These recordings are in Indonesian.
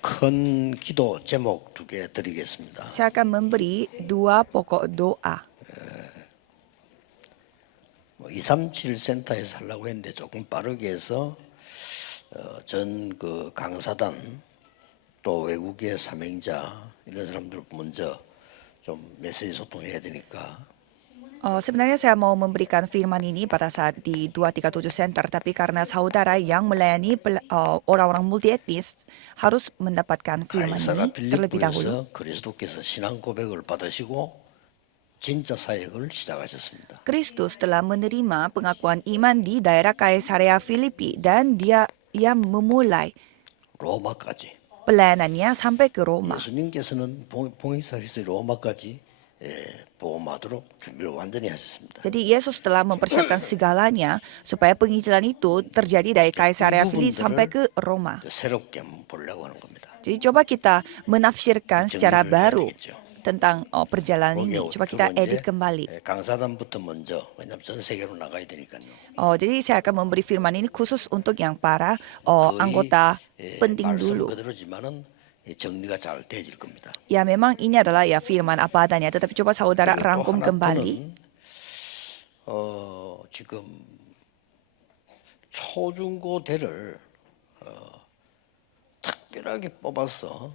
큰 기도 제목 2개 드리겠습니다. Saya akan memberi 2 pokok doa. 237 센터에서 하려고 했는데 조금 빠르게 해서 전 강사단 또 외국의 사명자 이런 사람들 먼저 좀 메시지 소통해야 되니까 Sebenarnya saya mau memberikan firman ini pada saat di 237 Center, tapi karena saudara yang melayani orang-orang multi etnis harus mendapatkan firman 가이사가 ini terlebih 빌립보에서 dahulu. 그리스도께서 신앙 고백을 받으시고 진짜 사역을 시작하셨습니다. Kristus telah menerima pengakuan iman di daerah Kaisarea Filipi dan ia memulai 로마까지. pelayanannya sampai ke Roma. 예수님께서는 봉행사에서 로마까지 복음하도록 준비를 완전히 하셨습니다. Jadi Yesus telah mempersiapkan segalanya supaya penginjilan itu terjadi dari Kaisarea Filipi sampai ke Roma. 새롭게 한번 보려고 하는 겁니다. Jadi coba kita menafsirkan secara 정리를 baru 해야겠죠. tentang perjalanan ini. Coba kita edit kembali. 강사단부터 먼저 왜냐하면 전 세계로 나가야 되니까요. Jadi saya akan memberi firman ini khusus untuk yang para anggota penting 말씀 dulu. 그대로지만은 정리가 잘 되질 겁니다. Ya memang ini adalah ya firman apa adanya, tetapi coba saudara rangkum kembali. 지금 초중고대를 특별하게 뽑아서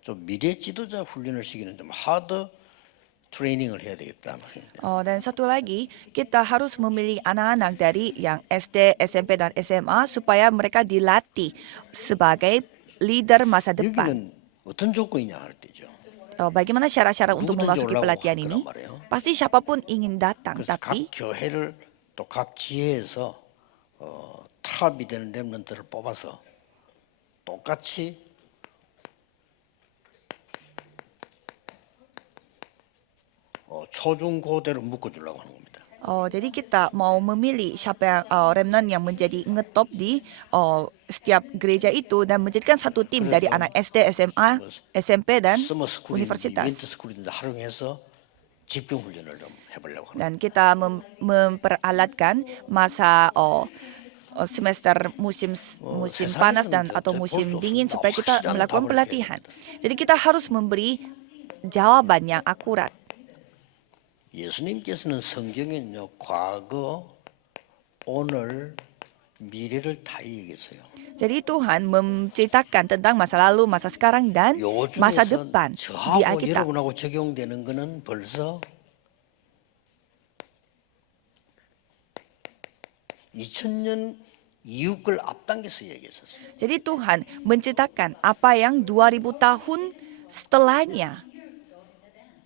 좀 미래 지도자 훈련을 시키는 좀 하드 트레이닝을 해야 되겠다 말입니다. Dan satu lagi, kita harus memilih anak-anak dari yang SD, SMP, dan SMA supaya mereka dilatih sebagai leader masa depan. 여기는 어떤 조건이냐 할 때죠. Bagaimana syarat-syarat untuk 누구든지 memasuki 올라오고 pelatihan 할 ini? 거란 말이에요. Pasti siapapun ingin datang, 그래서 각 tapi 교회를 또 각 지혜에서 탑이 되는 렘넌트를 뽑아서 똑같이 초중고대로 묶어주려고 하는 겁니다. jadi kita mau memilih siapa yang remnant yang menjadi ngetop di setiap gereja itu dan menjadikan satu tim dari anak SD, SMA, SMP dan 서머 스쿨인지 이벤트 universitas. 스쿨인지 활용해서 집중 훈련을 좀 해보려고 합니다. Dan kita memperalatkan masa semester musim panas dan atau musim dingin supaya kita melakukan pelatihan. Jadi kita harus memberi jawaban yang akurat. 예수님께서는 성경에는요 과거, 오늘, 미래를 다 얘기했어요. Jadi Tuhan menceritakan tentang masa lalu, masa sekarang dan 요 masa 중에서 depan di 저하고 Alkitab. 여러분하고 적용되는 거는 벌써 2000년 이후 걸 앞당겨서 얘기했었어요. Jadi Tuhan menceritakan apa yang 2000 tahun setelahnya.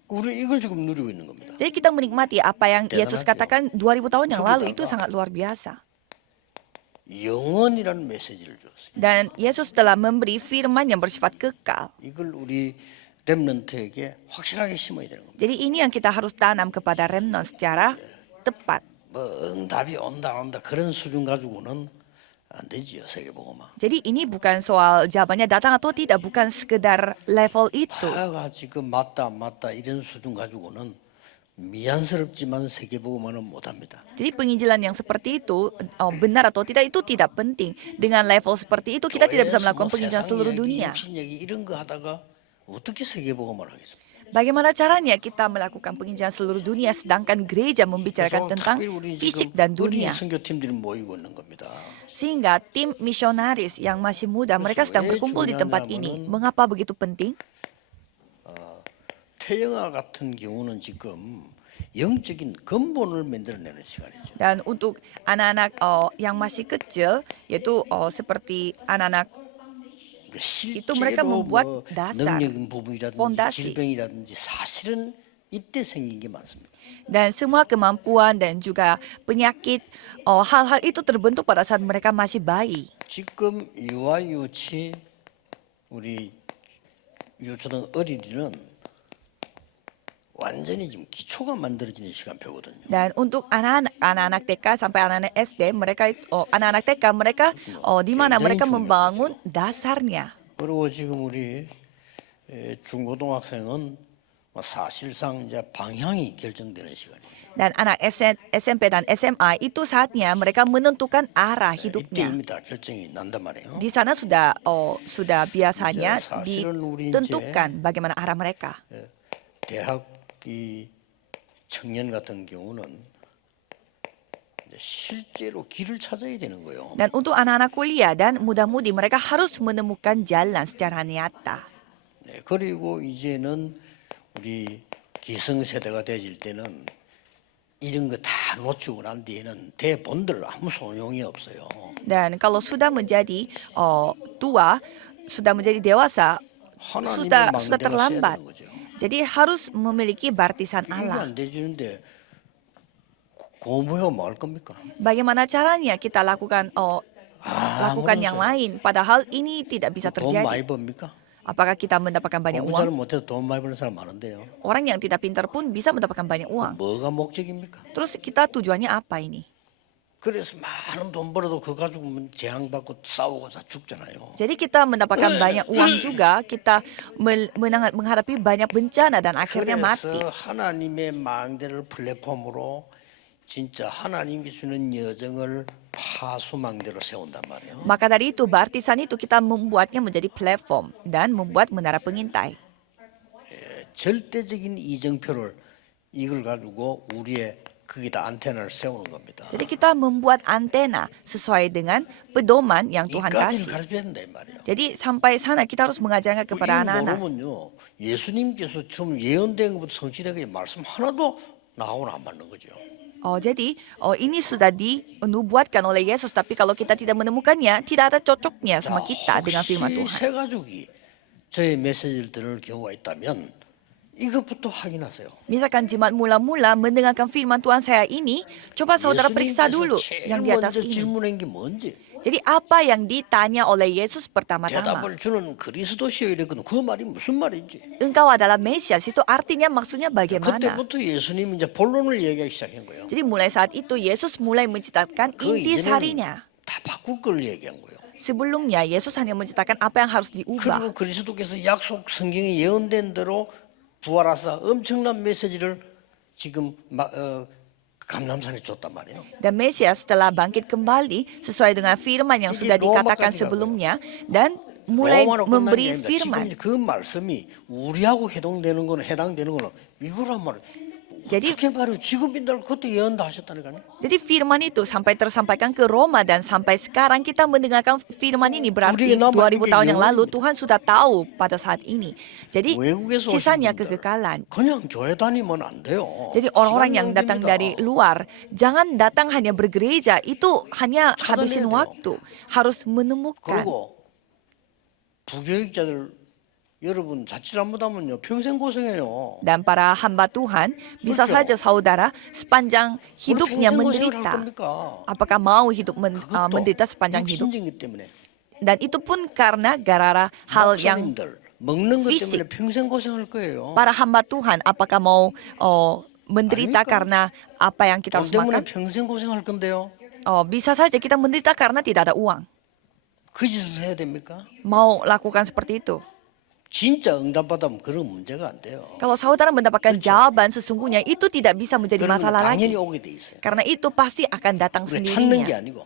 우리 이걸 지금 누리고 있는 겁니다. Jadi kita menikmati apa yang Yesus 대단하죠. katakan 2000 tahun yang lalu itu 거기다가 sangat luar biasa. 영원이라는 메시지를 줬어요. Dan Yesus telah memberi firman yang bersifat kekal. 이걸 우리 렘넌트에게 확실하게 심어야 되는 겁니다. Jadi ini yang kita harus tanam kepada remnant secara tepat. 뭐 응답이 온다 그런 수준 가지고는 안 되지요 세계복음화. Jadi ini bukan soal jawabannya datang atau tidak, bukan sekedar level itu. 다가 지금 맞다 안 맞다 이런 수준 가지고는 미안스럽지만 세계복음화는 못합니다. Jadi penginjilan yang seperti itu, benar atau tidak itu tidak penting. Dengan level seperti itu kita tidak bisa melakukan penginjilan seluruh dunia. 육신 얘기 이런 거 하다가 어떻게 세계복음화를 하겠습니까? Bagaimana caranya kita melakukan penginjilan seluruh dunia sedangkan gereja membicarakan tentang 특별히 우리 fisik 지금 dan 어린 dunia. 선교팀들이 모이고 있는 겁니다. Sehingga tim misionaris yang masih muda mereka sedang berkumpul di tempat ini. Mengapa begitu penting? 태영아 같은 경우는 지금 영적인 근본을 만들어내는 시간이죠. Dan untuk anak-anak yang masih kecil, yaitu seperti anak-anak 실제로 mereka membuat 뭐 dasar, 능력인 부분이라든지 fondasi. 질병이라든지 사실은 이때 생긴 게 많습니다. dan semua kemampuan dan juga penyakit, hal-hal itu terbentuk pada saat mereka masih bayi. 지금 유아 유치 우리 유초등 어린이는 완전히 지금 기초가 만들어지는 시간표거든요. Dan untuk anak-anak TK sampai anak-anak SD, mereka anak-anak TK mereka di mana mereka membangun dasarnya. 그리고 지금 우리 중고등학생은 사실상 이제 방향이 결정되는 시간이에요. Dan anak SMP dan SMA itu saatnya mereka menentukan arah hidupnya. 이때입니다. 결정이 난단 말이에요. Di sana sudah biasanya 이제 사실은 우리 이제 ditentukan bagaimana arah mereka. 대학 이 청년 같은 경우는 이제 실제로 길을 찾아야 되는 거예요. Dan untuk anak-anak kuliah dan muda-mudi mereka harus menemukan jalan secara nyata. 네, 그리고 이제는 우리 기성세대가 되질 때는 이런 거 다 놓치고 난 뒤에는 대본들 아무 소용이 없어요. Dan kalau sudah menjadi tua, sudah menjadi dewasa, 하나님의 sudah 망대가 terlambat. 세야 되는 거죠. Jadi harus memiliki baptisan 이게 Allah. 안 되지는데 공부해가 뭐 할 겁니까? Bagaimana caranya kita lakukan lakukan yang lain, padahal ini tidak bisa 돈 많이 terjadi. 법니까? Apakah kita mendapatkan banyak 공부 잘 uang? 못해도 돈 많이 버는 사람 많은데요. Orang yang tidak pintar pun bisa mendapatkan banyak uang. 뭐가 목적입니까? Terus kita tujuannya apa ini? 그래서 많은 돈 벌어도 그거 가지고 재앙받고 싸우고 다 죽잖아요. Jadi kita mendapatkan banyak uang juga, kita menghadapi banyak bencana dan akhirnya mati. 그래서 하나님의 망대를 플랫폼으로 진짜 하나님이 주는 여정을 파수망대로 세운단 말이에요. Maka dari itu, baptisan itu kita membuatnya menjadi platform dan membuat menara pengintai. 절대적인 이정표를 이걸 가지고 우리의 거기다 안테나를 세우는 겁니다. Jadi kita membuat antena sesuai dengan pedoman yang Tuhan 이까지를 kasih. 가르쳐야 된다 이 말이에요. Jadi sampai sana kita harus mengajarkan kepada 이거 anak-anak. 모르면요, 예수님께서 좀 예언된 것부터 성취되게 말씀 하나도 나하고는 안 맞는 거죠. Jadi ini sudah dinubuatkan oleh Yesus, tapi kalau kita tidak menemukannya, tidak ada cocoknya sama kita dengan firman 혹시 Tuhan. 새 가족이 저의 메시지를 들을 경우가 있다면 이것부터 확인하세요. Misalkan jemaat mula-mula mendengarkan firman Tuhan saya ini, coba saudara periksa dulu 제일 yang di atas 먼저 ini. 질문한 게 뭔지 Jadi apa yang ditanya oleh Yesus pertama-tama? 대답을 주는 그리스도시여 이랬거든. 그 말이 무슨 말인지. Engkau adalah Mesias, itu artinya maksudnya bagaimana? 그때부터 예수님이 이제 본론을 얘기하기 시작한 거예요. Jadi mulai saat itu Yesus mulai menceritakan 그 inti 이제는 seharinya. 다 바꿀 걸 얘기한 거예요. Sebelumnya Yesus hanya menceritakan apa yang harus diubah. 그리고 그리스도께서 약속 성경에 예언된 대로 부활하사 엄청난 메시지를 지금 감남산에 줬단 말이에요. Dan Mesias telah bangkit kembali sesuai dengan firman yang Jadi sudah dikatakan Roma sebelumnya dan mulai 로마로 끝난 게 memberi 아닙니다. 지금 firman. 이제 그 말씀이 우리하고 해당되는 거는 이거란 말이에요. Jadi 어떻게 말해요? 지금 빛날 그것도 예언도 하셨다니까요. Jadi firman itu sampai tersampaikan ke Roma dan sampai sekarang kita mendengarkan firman ini berarti 2000 tahun yang lalu Tuhan sudah tahu pada saat ini. Jadi 외국에서 sisanya 오신 분들 kekekalan. 그냥 교회 다니면 안 돼요. Jadi orang-orang yang 시간 datang 낭비입니다. dari luar jangan datang hanya bergereja, itu hanya habisin 돼요. waktu. Harus menemukan. 그리고 부교육자들 여러분 자칫 잘못하면요 평생 고생해요. Dan para hamba Tuhan bisa 그렇죠. saja saudara sepanjang hidupnya 평생 고생을 할 menderita. 겁니까? Apakah mau hidup 그것도 menderita sepanjang hidup? 육신적이기 때문에 Dan itu pun karena gara-gara hal yang 목사님들 먹는 것 fisik. 때문에 평생 고생할 거예요. para hamba Tuhan, apakah mau menderita 아닙니까? karena apa yang kita 돈 harus 때문에 makan? 평생 고생할 건데요. Bisa saja kita menderita karena tidak ada uang. 그 짓을 해야 됩니까? Mau lakukan seperti itu? 진짜 응답받으면 그런 문제가 안 돼요. Kalau saudara mendapatkan jawaban sesungguhnya, itu tidak bisa menjadi 그러면 masalah 당연히 lagi. 오게 돼 있어요. Karena itu pasti akan datang 우리 찾는 게 sendirinya. 아니고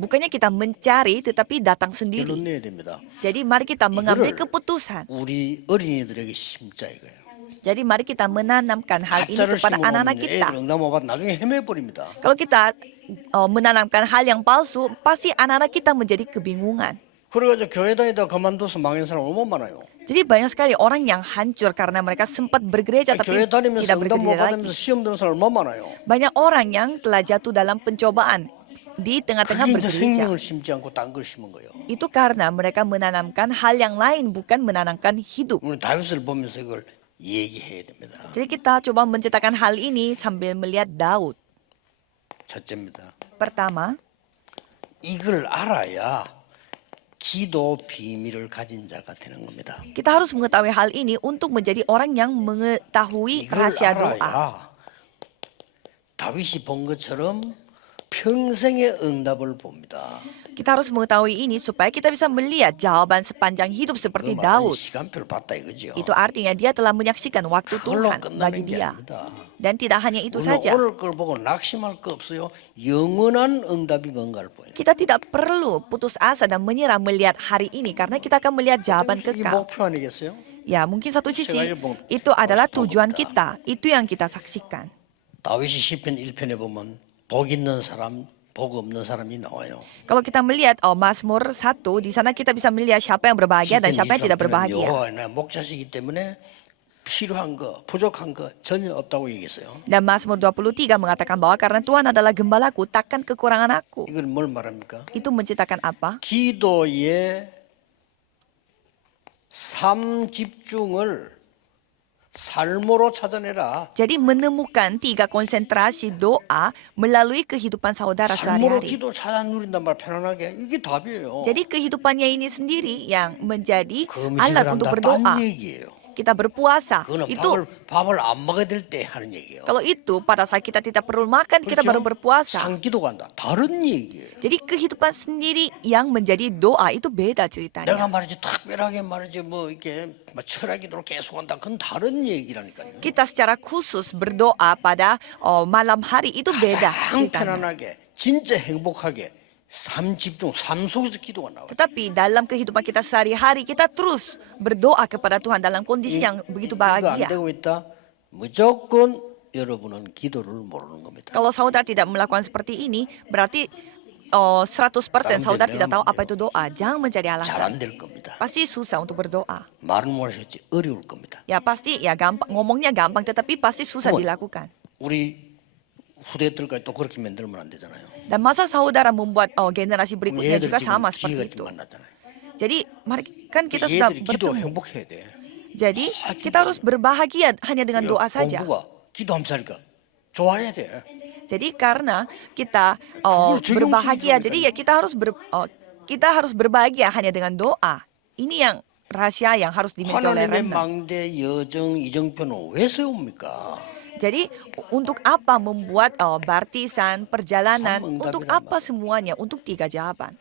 Bukannya kita mencari, tetapi datang 결론 sendiri. 내야 됩니다. Jadi mari kita mengambil 이거를 keputusan. 우리 어린이들에게 심자 이거예요. Jadi mari kita menanamkan hal ini 가짜를 kepada anak-anak 심으면 kita. 애들 응답 못 받아 나중에 헤매 버립니다. Kalau kita menanamkan hal yang palsu, pasti anak-anak kita menjadi kebingungan. 그래가지고 교회 다니다 그만둬서 망한 사람 얼마나 많아요. Jadi banyak sekali orang yang hancur karena mereka sempat bergereja tapi 교회 다니면서 tidak 응답 못 bergereja lagi. 받으면서 시험 드는 사람 얼마나 많아요. Banyak orang yang telah jatuh dalam pencobaan di tengah-tengah 그게 이제 bergereja. 생명을 심지 않고 딴 걸 심은 거예요. Itu karena mereka menanamkan hal yang lain, bukan menanamkan hidup. 오늘 다윗을 보면서 이걸 얘기해야 됩니다. Jadi kita coba menceritakan hal ini sambil melihat Daud. 첫째입니다. Pertama, 이걸 알아야 기도 비밀을 가진 자가 되는 겁니다. kita harus mengetahui hal ini untuk menjadi orang yang mengetahui 이걸 rahasia doa. 알아야 다윗이 본 것처럼 평생의 응답을 봅니다. Kita harus mengetahui ini supaya kita bisa melihat jawaban sepanjang hidup 그 seperti 말은 Daud. 시간표를 봤다 이거죠. Itu artinya dia telah menyaksikan waktu 그걸로 Tuhan bagi 끝나는 게 dia. 아닙니다. Dan tidak hanya itu 우리는 saja. 오늘 걸 보고 낙심할 거 없어요. 영원한 응답이 뭔가를 보여요. Kita tidak perlu putus asa dan menyerah melihat hari ini karena kita akan melihat jawaban 이게 kekal. 목표 아니겠어요? Ya, mungkin satu sisi itu adalah tujuan kita. Itu yang kita saksikan. 다윗이 시편 1편에 보면 복 있는 사람, 복 없는 사람이 나와요. Kalau kita melihat Mazmur 1, di sana kita bisa melihat siapa yang berbahagia dan siapa yang tidak berbahagia. 여호와의 목자시기 때문에 필요한 거, 부족한 거 전혀 없다고 얘기했어요. Dan Mazmur 23 mengatakan bahwa karena Tuhan adalah gembalaku, takkan kekurangan aku. 이건 뭘 말합니까? Itu menciptakan apa? 기도의 삶 집중을 삶으로 찾아내라. Jadi menemukan 3 konsentrasi doa melalui kehidupan saudara 삶으로 sehari-hari. 기도 찾아 누린단 말 편안하게 이게 답이에요. Jadi kehidupannya ini sendiri yang menjadi 금식을 alat untuk 한다 berdoa. 딴 얘기예요. Kita berpuasa. 그거는 Itu 밥을 안 먹어야 될 때 하는 얘기예요. kalau itu pada saat kita tidak perlu makan, kita baru berpuasa. 상기도 간다. 다른 얘기예요. Jadi kehidupan sendiri yang menjadi doa itu beda 내가 ceritanya. 말이지 특별하게 말이지 뭐 이렇게 뭐 철학기도로 계속 한다. 그건 다른 얘기라니까요. Kita secara khusus berdoa pada malam hari itu beda 가장 ceritanya. 편안하게 진짜 행복하게 삶 집중, 삶 속에서 기도가 나와요. Tetapi dalam kehidupan kita sehari-hari kita terus berdoa kepada Tuhan dalam kondisi yang begitu 이거 안 bahagia. 되고 있다. 무조건 여러분은 기도를 모르는 겁니다. Kalau saudara tidak melakukan seperti ini, berarti 100% saudara tidak tahu apa itu doa. Jangan mencari 잘 alasan. 안 될 겁니다. Pasti susah untuk berdoa. 말은 못하셨지 어려울 겁니다. Ya pasti ya gampang, ngomongnya gampang tetapi pasti susah Semua. dilakukan. 우리 후대들까지 또 그렇게 만들면 안 되잖아요. Dan masa saudara membuat generasi 그럼 berikutnya 얘들 juga 지금 sama 기회가 seperti 지금 itu. 만났잖아요. Jadi kan kita sudah 얘들이 기도 bertemu. 행복해야 돼. Jadi kita harus berbahagia hanya dengan doa saja. 공부가 기도하면서 하니까 좋아야 돼. Jadi karena kita 그걸 적용시키기 berbahagia, 때문에 jadi ya kita harus berbahagia hanya dengan doa. Ini yang rahasia yang harus dimiliki oleh 하나님의 remnant. 망대 여정 이정표는 왜 세웁니까? Jadi untuk apa membuat baptisan, perjalanan, Sama untuk 응답이란 apa semuanya? Untuk 3 jawaban.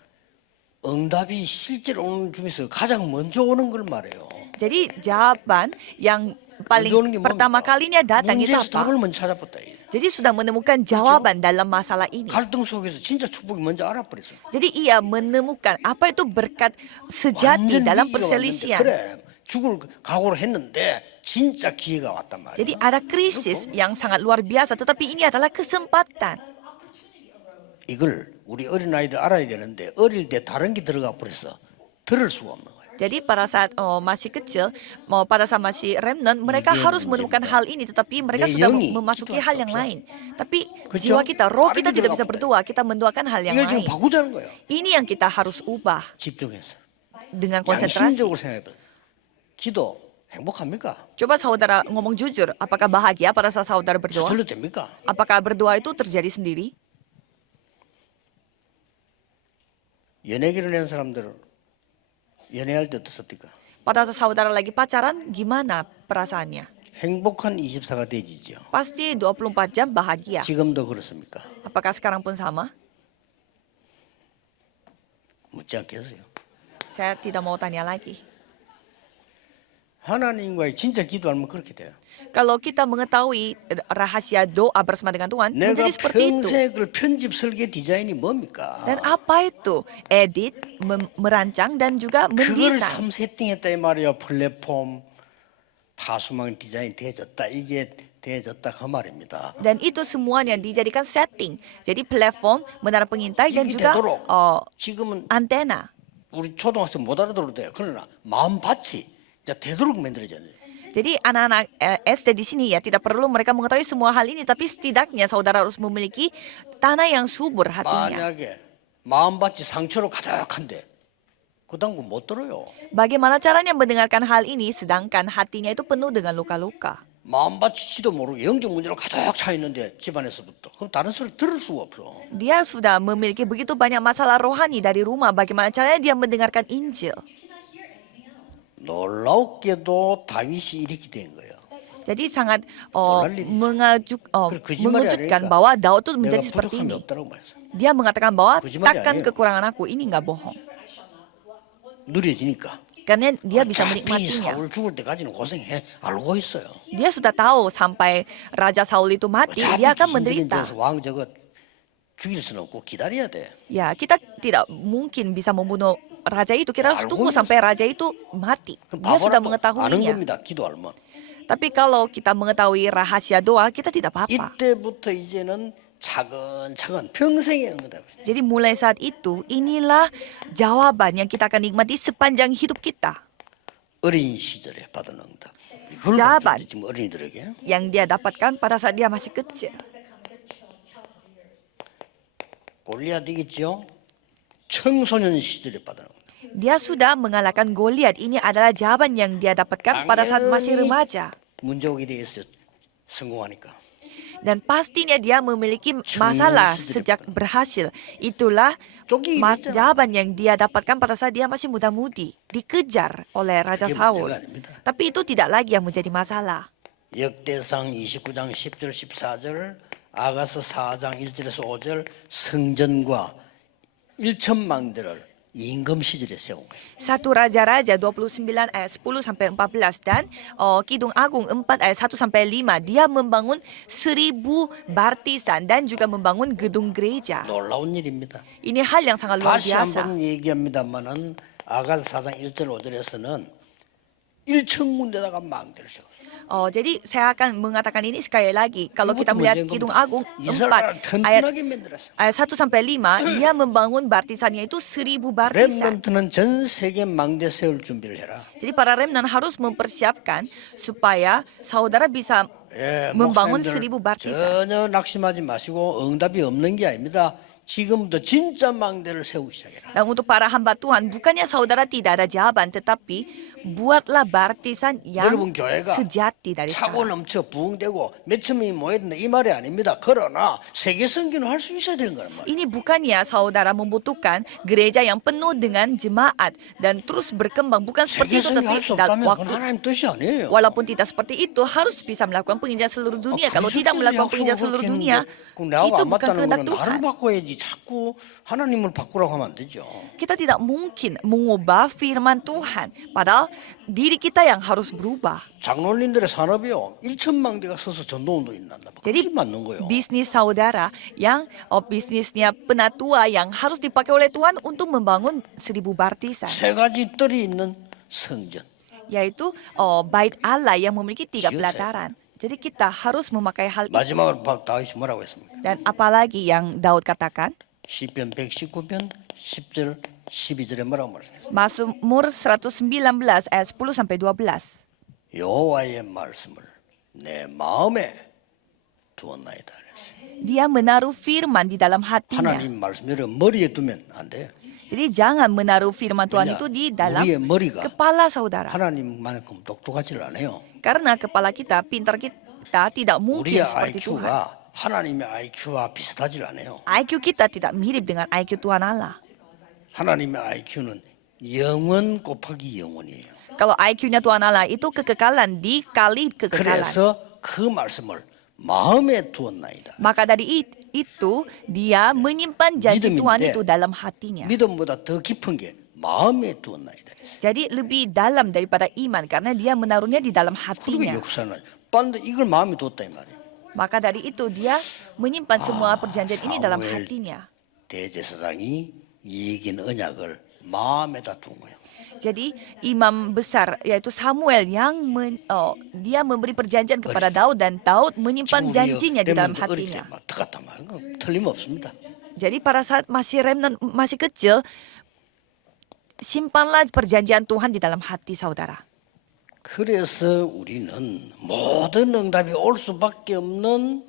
응답이 실제로 오는 중에서 가장 먼저 오는 걸 말해요. Jadi jawaban yang paling 먼저 오는 게 pertama 뭡니까? kalinya datang itu 문제에서 apa? 답을 먼저 찾아봤다. 이게. Jadi sudah menemukan jawaban dalam masalah ini. 갈등 속에서 진짜 축복이 먼저 알아버렸어. Jadi ia menemukan apa itu berkat sejati 완전 dalam 위기가 왔는데, perselisihan. 그래 죽을 각오를 했는데 진짜 기회가 왔단 말이야. Jadi ada krisis yang sangat luar biasa, tetapi ini adalah kesempatan. 이걸 우리 어린 아이들 알아야 되는데 어릴 때 다른 게 들어가 버려서 들을 수가 없는 거예요. Jadi pada saat masih kecil, pada saat masih remnant, mereka Iya, harus menemukan menjadi. hal ini, tetapi mereka Ya, sudah yangi, memasuki itu hal yang apa? lain. Tapi Kecil, jiwa kita, roh hari kita ini tidak bisa apa? berdoa, kita mendoakan hal yang 이걸 지금 lain. 바꾸자는 거예요. Ini yang kita harus ubah 집중해서. dengan konsentrasi. 양심적으로 생각해봐. 기도 행복합니까? Coba saudara ngomong jujur, apakah bahagia pada saat saudara berdoa? 저절로 됩니까? Apakah berdoa itu terjadi sendiri? 연애 결혼한 사람들 연애할 때 어떻습니까? Pada saat saudara lagi pacaran, gimana perasaannya? 행복한 24가 되지죠. Pasti 24 jam bahagia. 지금도 그렇습니까? Apakah sekarang pun sama? 묻지 않겠어요. Saya tidak mau tanya lagi. 하나님과의 진짜 기도하면 그렇게 돼요. Kalau kita mengetahui rahasia doa bersama dengan Tuhan, 내가 menjadi seperti itu. 평생 그 편집 설계 디자인이 뭡니까? Dan apa itu? Edit, merancang, dan juga 그걸 mendesain. 삼 세팅했다 이 말이야. 플랫폼, 파수망 디자인 되어졌다. 이게 되어졌다 그 말입니다. Dan itu semuanya dijadikan setting. Jadi platform, menara pengintai, dan 이게 juga 되도록 지금은 antena. 우리 초등학생 못 알아들어도 돼요. 그러나 마음밭이 이제 되도록 만들어져야 돼요. Jadi anak-anak SD di sini ya tidak perlu mereka mengetahui semua hal ini, tapi setidaknya saudara harus memiliki tanah yang subur hatinya. 만약에 마음밭이 상처로 가득한데 그 당구 못 들어요. Bagaimana caranya mendengarkan hal ini sedangkan hatinya itu penuh dengan luka-luka? 마음밭이지도 모르고 영적 문제로 가득 차 있는데 집안에서부터 그럼 다른 소리 들을 수가 없어. Dia sudah memiliki begitu banyak masalah rohani dari rumah. Bagaimana caranya dia mendengarkan Injil? 놀랍게도 다윗이 이렇게 된 거예요. Jadi sangat 놀랄 일이죠. mengejutkan 아니니까 bahwa Daud itu 내가 menjadi seperti 부족함이 ini. 없다고 말했어. Dia mengatakan bahwa 거짓말이 takkan 아니에요. kekurangan aku. Ini nggak bohong. 누려지니까. Karena dia bisa 어차피 menikmatinya. 사울 죽을 때까지는 고생해 알고 있어요. Dia sudah tahu sampai Raja Saul itu mati, 어차피 dia akan 귀신들이 menderita. 이제 왕 저거 죽일 수는 없고 기다려야 돼. Ya, kita tidak mungkin bisa membunuh raja itu. Kita harus 알고 tunggu 있었어. sampai raja itu mati. 그럼 Dia sudah 바보라도 아는 mengetahuinya. 겁니다. 기도하면. Tapi kalau kita mengetahui rahasia doa, kita tidak apa-apa. 이때부터 이제는 차근차근 평생의 응답. Jadi mulai saat itu, inilah jawaban yang kita akan nikmati sepanjang hidup kita. 어린 시절에 받은 응답. 이걸 자반. 가르쳐 지금 어린이들에게 Yang dia dapatkan pada saat dia masih kecil. 골리앗 이겠죠? 청소년 시절에 받은 응답. Dia sudah mengalahkan Goliat. Ini adalah jawaban yang dia dapatkan pada saat masih remaja. 문제 오게 돼 있어요. 성공하니까. Dan pastinya dia memiliki masalah sejak berhasil. Itulah jawaban yang dia dapatkan pada saat dia masih muda-mudi. Dikejar oleh Raja 그게 Saul. 문제가 아닙니다. Tapi itu tidak lagi yang menjadi masalah. 역대상 29장 10절 14절 아가서 4장 1절에서 5절 성전과 1천망대를 임금 시절에 세운 거예요. 1 Raja-Raja 29 ayat 10 sampai 14 dan Kidung Agung 4 ayat 1 sampai 5 dia membangun 1000 bartisan dan juga membangun gedung gereja. 놀라운 일입니다. Ini hal yang sangat luar 다시 biasa. 한번 얘기합니다만은 아가서 4장 1절 5절에서는 1천군데다가 망대를 세웠어요. Jadi saya akan mengatakan ini sekali lagi. Kalau kita melihat Kidung Agung 4 이스라엘 ayat 튼튼하게 만들었어요. 1 sampai 5 dia membangun bartisannya itu 1000 bartisan. 렘넌트는 전 세계 망대 세울 준비를 해라. Jadi para remnant harus mempersiapkan supaya saudara bisa 예, membangun 목사님들 1000 bartisan. 전혀 낙심하지 마시고 응답이 없는 게 아닙니다. 지금부터 진짜 망대를 세우기 시작해라. Dan untuk para hamba Tuhan, bukannya saudara tidak ada jawaban, tetapi buatlah bartisan yang 여러분 교회가 sejati dari 차고 sekarang. 넘쳐 부흥되고 몇천 명이 모여야 된다 이 말이 아닙니다. 그러나 세계 선교는 할 수 있어야 되는 거란 말이에요. Ini bukannya saudara membutuhkan gereja yang penuh dengan jemaat dan terus berkembang. Bukan seperti 세계 itu, 선교 tapi 할수 dalam 없다면 그건 waktu. 하나님 뜻이 아니에요. Walaupun tidak seperti itu, harus bisa melakukan penginjilan seluruh dunia. Kalau tidak melakukan penginjilan seluruh dunia, itu bukan kehendak Tuhan. 나를 바꿔야지 자꾸 하나님을 바꾸라고 하면 안 되죠. Kita tidak mungkin mengubah firman Tuhan. Padahal diri kita yang harus berubah. 장로님들의 산업이요 1천망대가 서서 전도운동 일어난다. Jadi 그게 맞는 거예요. bisnis saudara yang bisnisnya penatua yang harus dipakai oleh Tuhan untuk membangun 1000 bartisan. 세 가지 뜰이 있는 성전. Yaitu bait Allah yang memiliki 3 지어져요. pelataran. Jadi kita harus memakai hal itu. 마지막으로 다윗이 뭐라고 했습니까? Dan apalagi yang Daud katakan? 시편 119편 10절 12절에 뭐라고 말했어요? Mazmur 119 ayat 10 sampai 12. 여호와의 말씀을 내 마음에 두었나이다. 그랬어요. Dia menaruh firman di dalam hatinya. 하나님 말씀 여러분 머리에 두면 안 돼요. Jadi jangan menaruh firman Tuhan itu di dalam 우리의 머리가 kepala saudara. 하나님만큼 똑똑하지를 않아요. Karena kepala kita, pintar kita tidak mungkin 우리의 seperti Tuhan. IQ가 하나님의 IQ와 비슷하지 않아요. IQ kita tidak mirip dengan IQ Tuhan Allah. 하나님의 IQ는 영원 곱하기 영원이에요. Kalau IQ-nya Tuhan Allah itu kekekalan dikali kekekalan. 그래서 그 말씀을 마음에 두었나이다. Maka dari itu dia menyimpan janji 믿음인데, Tuhan itu dalam hatinya. 믿음보다 더 깊은 게 마음에 두었나이다. Jadi lebih dalam daripada iman karena dia menaruhnya di dalam 그리고 hatinya. 역사는 반드 이걸 마음에 뒀다 이 말이에요. Maka dari itu dia menyimpan semua perjanjian ini dalam 사무엘 hatinya. 대제사장이 이긴 언약을 마음에다 둔 거예요. Jadi imam besar yaitu Samuel yang dia memberi perjanjian kepada Daud dan Daud menyimpan janjinya di dalam hatinya. 들어갔단 말이에요. 틀림없습니다. Jadi pada saat masih remnant masih kecil simpanlah perjanjian Tuhan di dalam hati saudara. 그래서 우리는 모든 응답이 올 수밖에 없는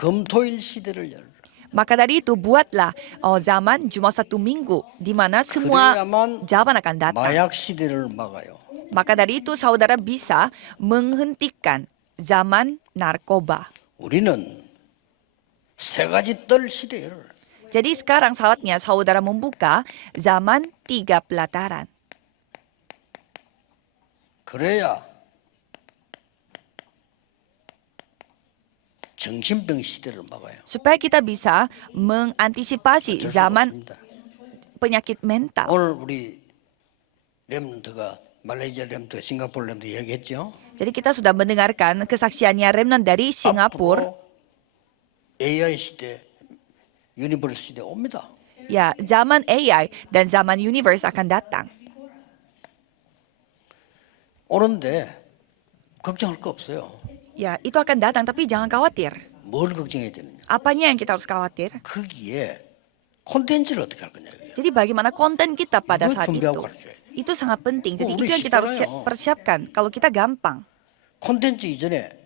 금토일 시대를 열라. Maka dari itu buatlah zaman cuma 1 minggu di mana semua 그래야만 jawaban akan datang. 마약 시대를 막아요. Maka dari itu saudara bisa menghentikan zaman narkoba. 우리는 세 가지 뜰 시대를 Jadi sekarang saatnya saudara membuka zaman 3 pelataran. 그래야 정신병 시대를 막아요. Supaya kita bisa mengantisipasi 어쩔 수가 zaman 없습니다. penyakit mental. 오늘 우리 렘넌트가 말레이시아 렘넌트, 싱가포르 렘넌트 얘기했죠. Jadi kita sudah mendengarkan kesaksiannya remnant dari Singapura. 앞으로 AI 시대, 유니버스 시대 옵니다. Ya, zaman AI dan zaman universe akan datang. 오는데 걱정할 거 없어요. Ya, itu akan datang tapi jangan khawatir. 뭘 걱정해야 되느냐? Apanya yang kita harus khawatir? 거기에 콘텐츠를 어떻게 할 거냐. Jadi bagaimana konten kita pada Itu saat itu? 준비하고 가르쳐야 돼. Itu sangat penting. Jadi 우리 itu yang kita harus 쉽잖아요. persiapkan. Kalau kita gampang. 콘텐츠 이전에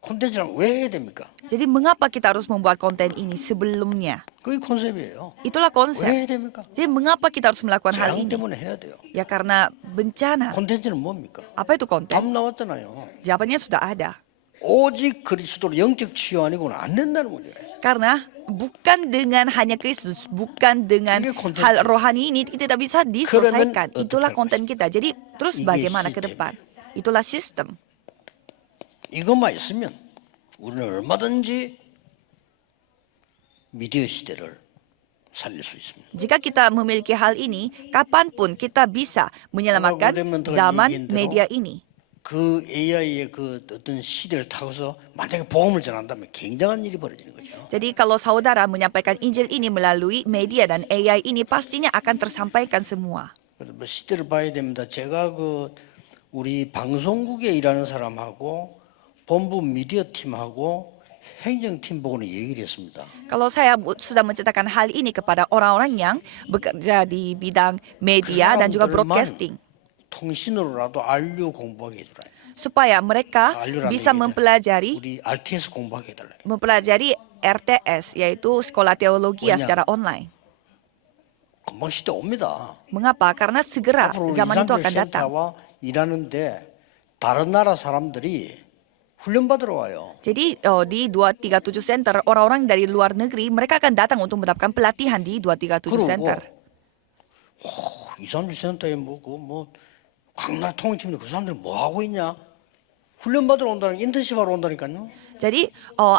콘텐츠랑 왜 해야 됩니까? Jadi mengapa kita harus membuat konten ini sebelumnya? 그게 컨셉이에요. Itulah 왜 konsep. 해야 됩니까? Jadi mengapa kita harus melakukan hal 재앙 ini? 때문에 해야 돼요. Ya karena bencana. 콘텐츠는 뭡니까? Apa itu konten? 답 나왔잖아요. Jawabannya sudah ada. 오직 그리스도로 영적 치유 아니고는 안 된다는 거예요. Karena bukan dengan hanya Kristus, bukan dengan Ini konten. hal rohani ini kita tidak bisa diselesaikan. Keren, Itulah betul. konten kita. Jadi terus Ini bagaimana ke sistem. depan? Itulah sistem. 이것만 있으면 우리는 얼마든지 미디어 시대를 살릴 수 있습니다. Jika kita memiliki hal ini, kapanpun kita bisa menyelamatkan zaman media ini. 그 AI의 그 어떤 시대를 타고서 만약에 복음을 전한다면 굉장한 일이 벌어지는 거죠. Jadi kalau saudara menyampaikan Injil ini melalui media dan AI ini pastinya akan tersampaikan semua. 그래서 뭐 시대를 봐야 됩니다. 제가 그 우리 방송국에 일하는 사람하고 본부 미디어 팀하고 행정팀 보고는 얘기를 했습니다. Kalau saya sudah menceritakan hal ini kepada orang-orang yang bekerja di bidang media dan juga broadcasting, 통신으로라도 RU 공부하게 해달라. supaya mereka RU라는 bisa 얘기는 mempelajari 우리 RTS 공부하게 해달라. RTS yaitu Sekolah Teologi Banyak. secara online. 금방 시대 옵니다. Mengapa? Karena segera 앞으로 zaman itu akan datang. 센터와 일하는데 다른 나라 사람들이 훈련받으러 와요. Jadi di 237 Center orang-orang dari luar negeri mereka akan datang untuk mendapatkan pelatihan di 237 그러고 Center. 237 센터에 뭐 강나라 통일팀들 그 사람들 뭐 하고 있냐? 훈련받으러 온다는 인턴십하러 온다니까요. Jadi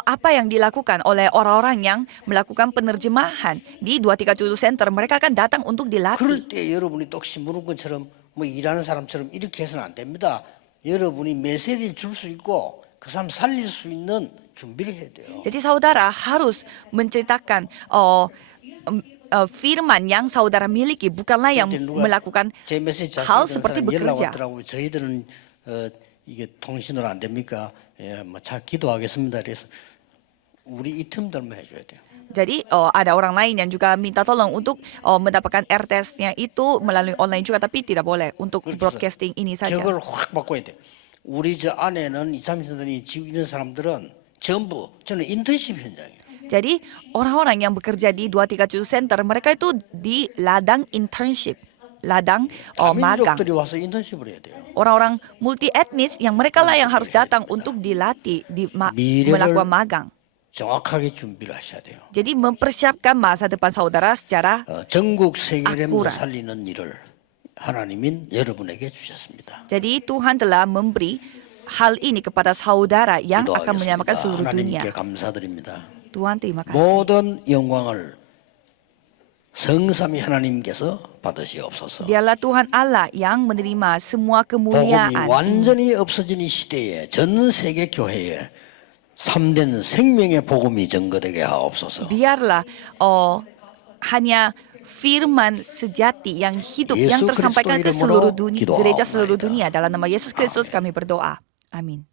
apa yang dilakukan oleh orang-orang yang melakukan penerjemahan di 237 Center mereka akan datang untuk dilatih. 그럴 때 여러분이 똑시 무는 것처럼 뭐 일하는 사람처럼 이렇게 해서는 안 됩니다. 여러분이 메시지 줄 수 있고 그 사람 살릴 수 있는 준비를 해야 돼요. Jadi saudara harus menceritakan firman yang saudara miliki, bukanlah yang 그때 누가 melakukan 제 메시지 hal 자세히 seperti 들은 사람이 연락 bekerja. 왔더라고요. 저희들은 이게 통신으로 안 됩니까? 예, 뭐잘 기도하겠습니다. 그래서 우리 이 틈들만 해줘야 돼요. Jadi ada orang lain yang juga minta tolong untuk mendapatkan RTS-nya itu melalui online juga, tapi tidak boleh untuk broadcasting ini saja. 저걸 확 바꿔야 돼. 우리 저 안에는 2, 3년이 지금 이런 사람들은 전부 저는 인턴십 현장이에요. Jadi orang-orang yang bekerja di 237 Center mereka itu di ladang internship, ladang magang. 다민족들이 와서 인턴십을 해야 돼요. Orang-orang multi etnis yang mereka lah yang harus datang untuk dilatih, melakukan magang. 정확하게 준비를 하셔야 돼요. Jadi mempersiapkan masa depan saudara secara 전국 세계렘을 akurat. 살리는 일을 하나님인 여러분에게 주셨습니다. Jadi Tuhan telah memberi hal ini kepada saudara yang akan menyelamatkan 기도하겠습니다. seluruh dunia. 하나님께 감사드립니다. Tuhan terima kasih. 모든 영광을 성삼위 하나님께서 받으시옵소서. Biarlah Tuhan Allah yang menerima semua 복음이 kemuliaan. 완전히 없어진 이 시대에 전 세계 교회에 참된 생명의 복음이 증거되게 하옵소서. Biarlah hanya firman sejati yang hidup yang Yesus tersampaikan ke Kristus seluruh iramuro dunia, gereja seluruh 기도하옵나이다. dunia. Dalam nama Yesus Kristus kami berdoa. Amin.